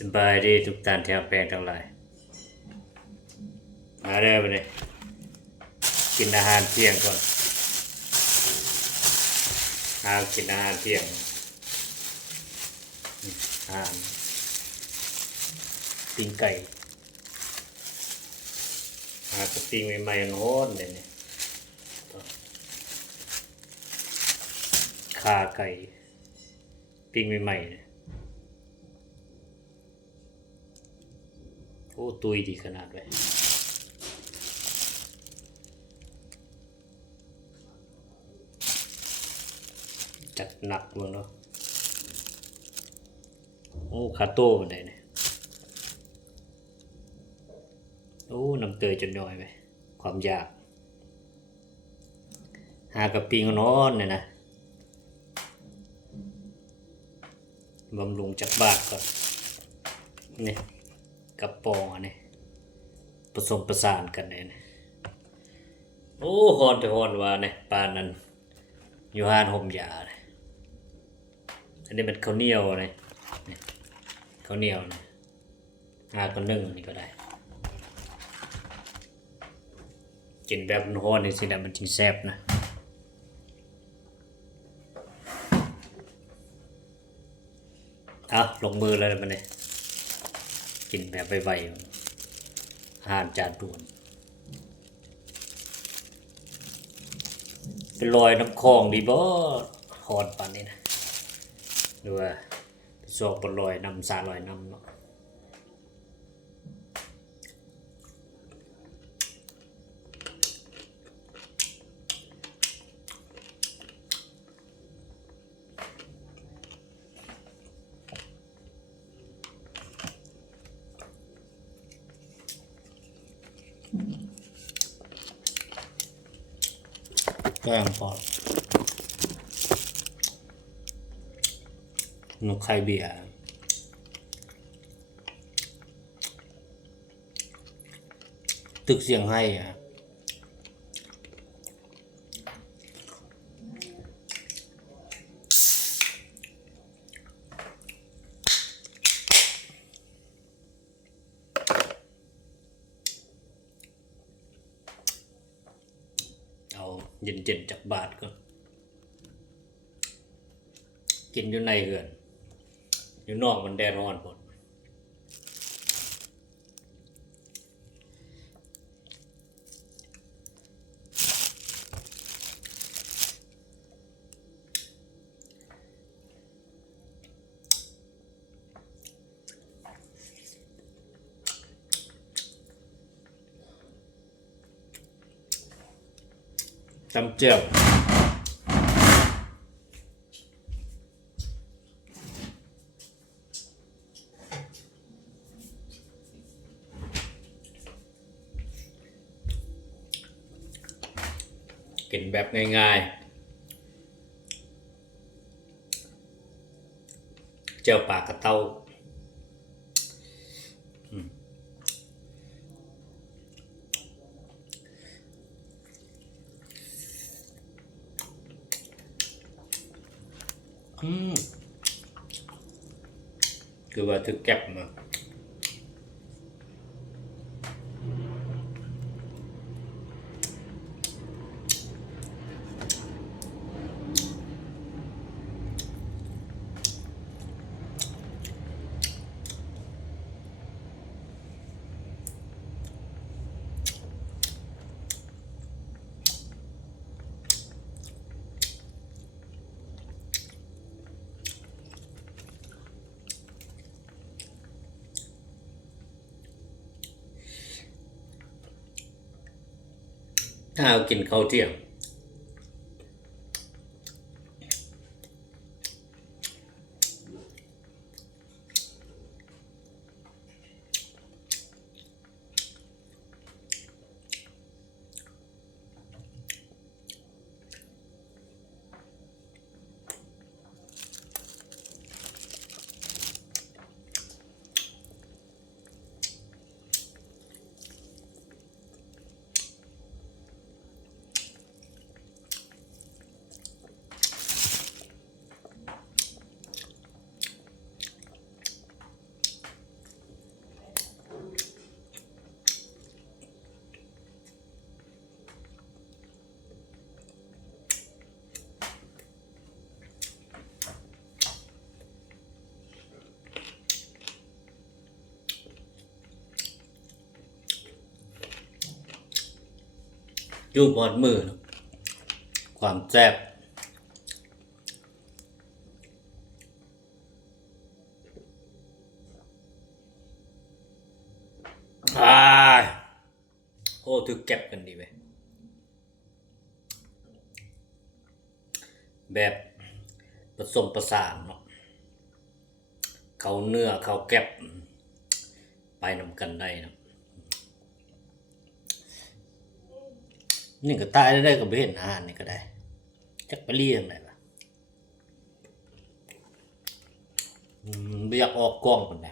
สบายดีทุกท่านที่แปลงทั้งหลายมาเด้อไปเลยกินอาหารเที่ยงก่อนกินอาหารเที่ยงอาหารปิ้งไก่กระปิ้งใหม่ๆร้อนเลยเนี่ยขาไก่ปิ้งใหม่ๆเนี่ยโอ้ตุยดีขนาดเลยจัดหนักมึงเนาะโอ้คาโต้มันได้เนี่ยโอ้น้ำเตยจนย่อยไปความยากกระปิ้งนอนเนี่ยนะบำรุงจากบาทก่อนนี่กับปองอันนี้ผสมประสานกันเลยนะโอ้ฮอนแต่ฮอนว่าเนี่ยปานนั้นอยู่ห้านห่มยาเนี่ยอันนี้เป็นข้าวเหนียวเลยข้าวเหนียวนะก็นึ่งอันนี้ก็ได้กินแบบร้อนนี่สินะมันจริงแซ่บนะลงมือเลยมันเนี่ยกินแบบไวๆอาหารจานด่วนเป็นรอยน้ำคลองดีบ่ฮอนปานนี้นะหรือว่าสวกเป็นรอยน้ำสาลอยน้ำเนาะแกงปอดนกไข่เบียร์ตึกเสียงให้เอาเย็นๆจากบาทก่อนกินอยู่ในเหือนอยู่นอกมันแดดร้อนหมดตำเจียวกินแบบง่ายๆเจียวปลากระเต้าคือว่าถึกแก็บมาถ้าเอากินข้าวเที่ยง อยู่บอดมือเนาะความแซ่บอ่าโอ้ถือเก็บกันดีเว้ยแบบผสมประสานเนาะเขาเนื้อเขาแก็บไปนำกันได้เนาะนี่ก็ตายได้ก็ไปเห็นอาหารนี่ก็ได้จักไปเลี้ยงได้ปะไม่อยากออกกล้องคนใด